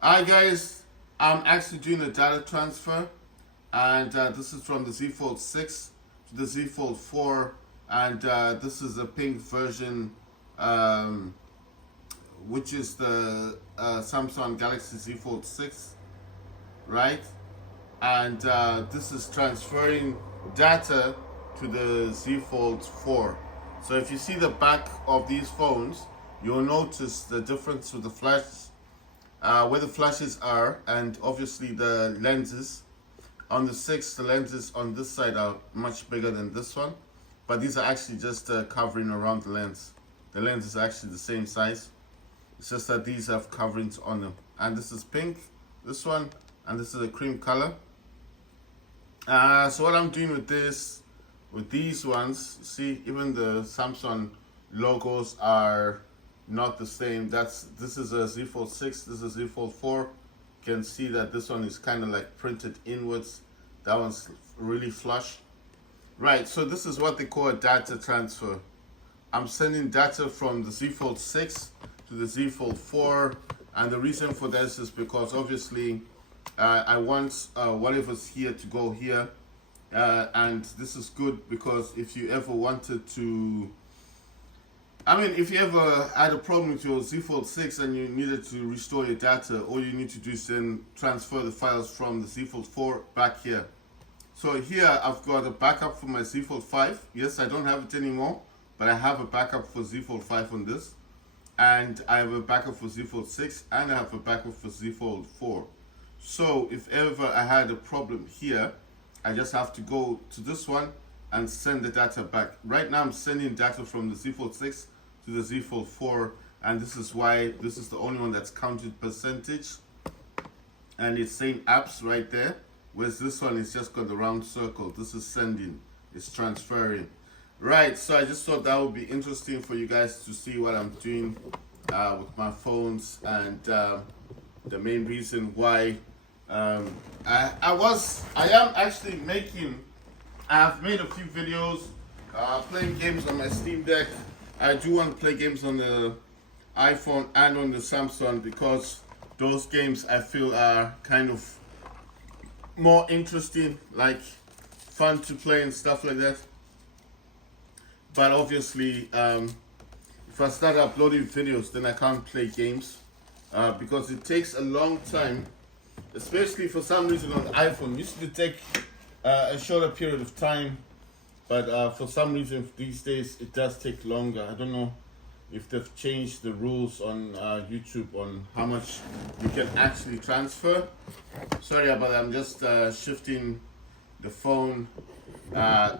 Hi guys, I'm actually doing a data transfer, and this is from the Z Fold 6 to the Z Fold 4, and this is a pink version, um, which is the Samsung Galaxy Z Fold 6, right? And this is transferring data to the Z Fold 4. So if you see the back of these phones, you'll notice the difference with the flash, where the flashes are, and obviously the lenses. On the 6, the lenses on this side are much bigger than this one, but these are actually just covering around the lens. The lens is actually the same size. It's just that these have coverings on them. And this is pink, this one, and this is a cream color. So what I'm doing with these ones, see, even the Samsung logos are not the same. This is a Z Fold 6, this is a Z Fold 4. You can see that this one is kind of like printed inwards. That one's really flush. Right, so this is what they call a data transfer. I'm sending data from the Z Fold 6 to the Z Fold 4, and the reason for this is because obviously I want whatever's here to go here, and this is good because if you ever wanted to, if you ever had a problem with your Z Fold 6 and you needed to restore your data, all you need to do is then transfer the files from the Z Fold 4 back here. So here I've got a backup for my Z Fold 5. Yes, I don't have it anymore, but I have a backup for Z Fold 5 on this. And I have a backup for Z Fold 6, and I have a backup for Z Fold 4. So if ever I had a problem here, I just have to go to this one and send the data back. Right now I'm sending data from the Z Fold 6 to the Z Fold 4, and this is why this is the only one that's counted percentage, and it's saying apps right there, whereas this one is just got the round circle. This is sending, it's transferring. Right, so I just thought that would be interesting for you guys to see what I'm doing with my phones, and the main reason why I am actually I've made a few videos playing games on my Steam Deck. I do want to play games on the iPhone and on the Samsung because those games I feel are kind of more interesting, like fun to play and stuff like that. But obviously, if I start uploading videos, then I can't play games because it takes a long time, especially for some reason on the iPhone. It used to take a shorter period of time, but for some reason these days it does take longer. I don't know if they've changed the rules on YouTube on how much you can actually transfer. Sorry about that, I'm just shifting the phone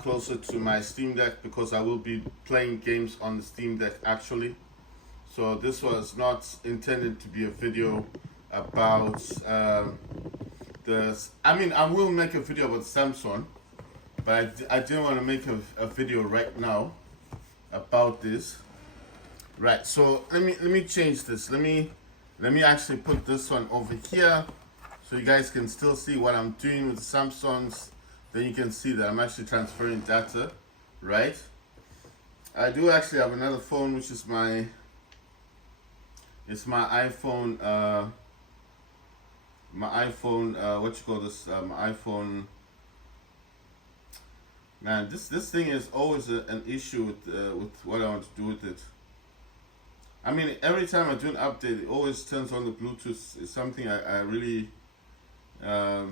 closer to my Steam Deck because I will be playing games on the Steam Deck actually. So this was not intended to be a video about I will make a video about Samsung, but I didn't want to make a video right now about this. Right, so let me change this. Let me actually put this one over here so you guys can still see what I'm doing with the Samsungs. Then you can see that I'm actually transferring data, right? I do actually have another phone, which is my iPhone, what you call this, my iPhone. Man, this thing is always an issue with what I want to do with it. Every time I do an update, it always turns on the Bluetooth. It's something I really, I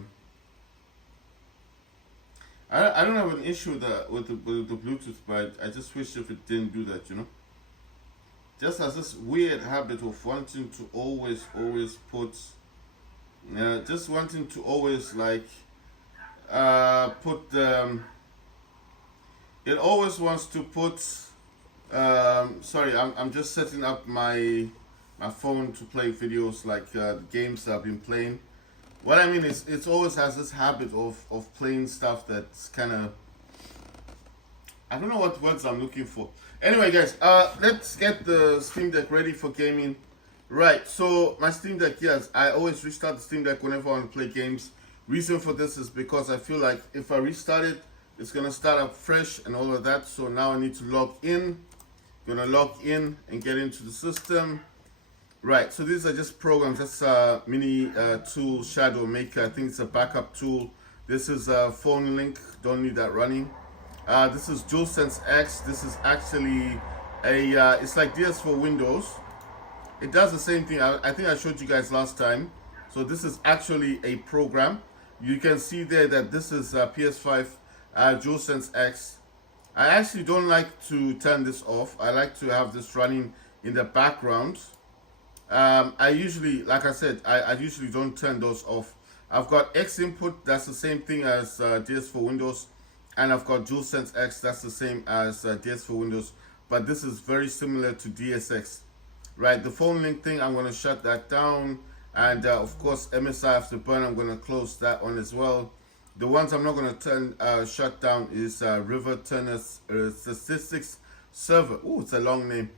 don't have an issue with the Bluetooth, but I just wish if it didn't do that, Just has this weird habit of wanting to always put, just wanting to always like put it always wants to put. Sorry, I'm just setting up my phone to play videos like the games that I've been playing. What I mean is, it always has this habit of playing stuff that's kind of, I don't know what words I'm looking for. Anyway, guys, let's get the Steam Deck ready for gaming. Right, so my Steam Deck, yes, I always restart the Steam Deck whenever I want to play games. Reason for this is because I feel like if I restart it, it's gonna start up fresh and all of that. So now I need to log in. Gonna log in and get into the system. Right, so these are just programs. That's mini tool Shadow Maker. I think it's a backup tool. This is a phone link. Don't need that running. This is DualSense X. This is actually a. It's like DS for Windows. It does the same thing. I think I showed you guys last time. So this is actually a program. You can see there that this is PS5 DualSense X. I actually don't like to turn this off. I like to have this running in the background. I usually, like I said, I usually don't turn those off. I've got X input, that's the same thing as DS for Windows, and I've got DualSense X, that's the same as DS for Windows, but this is very similar to DSX. Right, the phone link thing, I'm going to shut that down, and of course MSI Afterburn, I'm going to close that one as well. The ones I'm not going to shut down is River Turner's Statistics Server. Oh, it's a long name.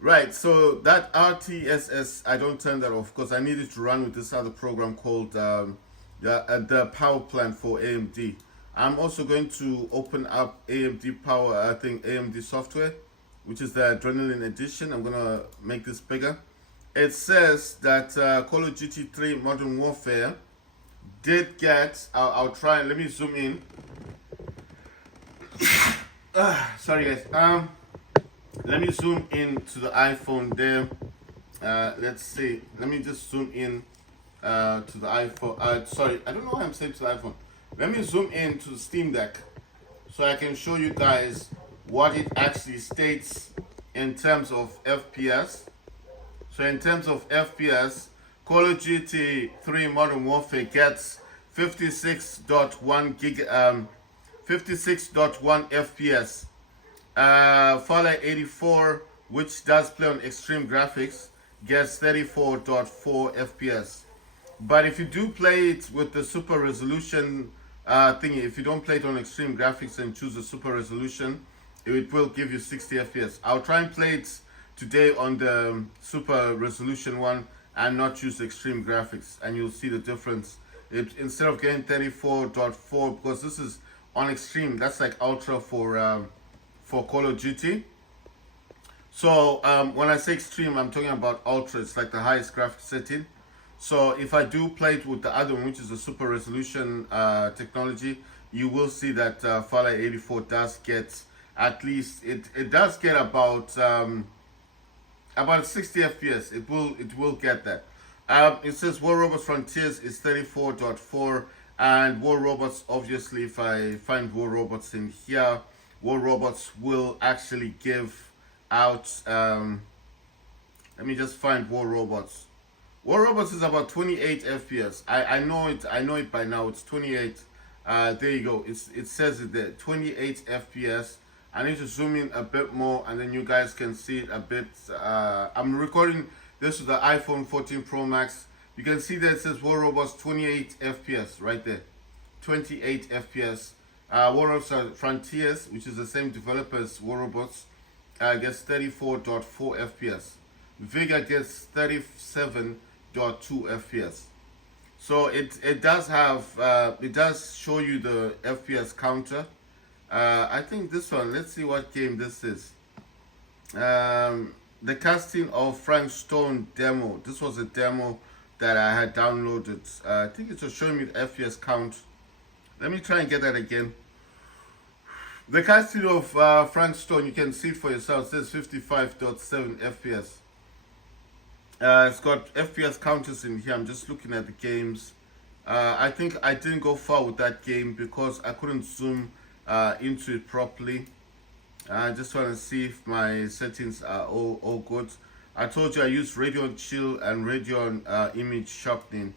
Right, so that RTSS, I don't turn that off because I need it to run with this other program called the Power Plant for AMD. I'm also going to open up AMD Power, I think AMD software, which is the Adrenaline Edition. I'm going to make this bigger. It says that Call of Duty 3 Modern Warfare did get, I'll try and let me zoom in. Sorry guys. Let me zoom in to the iPhone there. Let's see. Let me just zoom in to the iPhone. Sorry, I don't know why I'm saying to the iPhone. Let me zoom in to the Steam Deck so I can show you guys what it actually states in terms of FPS. So in terms of FPS, Call of Duty 3 Modern Warfare gets 56.1 FPS. Fallout 84, which does play on extreme graphics, gets 34.4 FPS. But if you do play it with the super resolution thingy, if you don't play it on extreme graphics and choose the super resolution, it will give you 60 FPS. I'll try and play it today on the super resolution one and not choose extreme graphics, and you'll see the difference. Instead of getting 34.4, because this is on extreme, that's like ultra for Call of Duty. So when I say extreme, I'm talking about ultra. It's like the highest graphics setting. So if I do play it with the other one, which is the super resolution technology, you will see that Fallout 84 does get at least it does get about 60 FPS. It will get that. It says War Robots Frontiers is 34.4, and War Robots, obviously, if I find War Robots in here, War Robots will actually give out. Let me just find War Robots. War Robots is about 28 FPS. I know it. I know it by now. It's 28. There you go. It says it there. 28 FPS. I need to zoom in a bit more, and then you guys can see it a bit. I'm recording this with the iPhone 14 Pro Max. You can see that it says War Robots 28 FPS right there. 28 FPS. War Robots Frontiers, which is the same developer as War Robots, gets 34.4 FPS. Vega gets 37.2 FPS. So it does have it does show you the FPS counter. I think this one. Let's see what game this is. The casting of Frank Stone demo. This was a demo that I had downloaded. I think it was showing me the FPS count. Let me try and get that again. The casting of Frank Stone, you can see it for yourself. It says 55.7 FPS. It's got FPS counters in here. I'm just looking at the games. I think I didn't go far with that game because I couldn't zoom into it properly. I just want to see if my settings are all good. I told you I use Radeon Chill and Radeon Image Sharpening.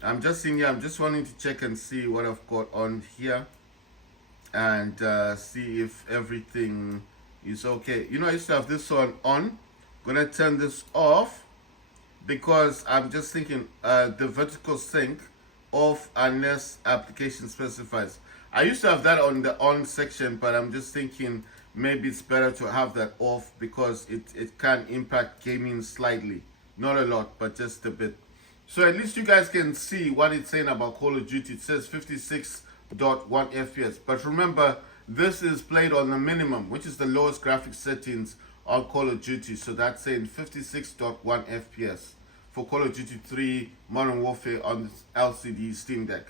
I'm just in here. I'm just wanting to check and see what I've got on here and see if everything is okay. You know, I used to have this one on. I'm gonna turn this off because I'm just thinking the vertical sync off unless application specifies. I used to have that on the on section, but I'm just thinking maybe it's better to have that off because it can impact gaming slightly. Not a lot, but just a bit. So at least you guys can see what it's saying about Call of Duty. It says 56.1 FPS. But remember, this is played on the minimum, which is the lowest graphics settings on Call of Duty. So that's saying 56.1 FPS for Call of Duty 3 Modern Warfare on LCD Steam Deck.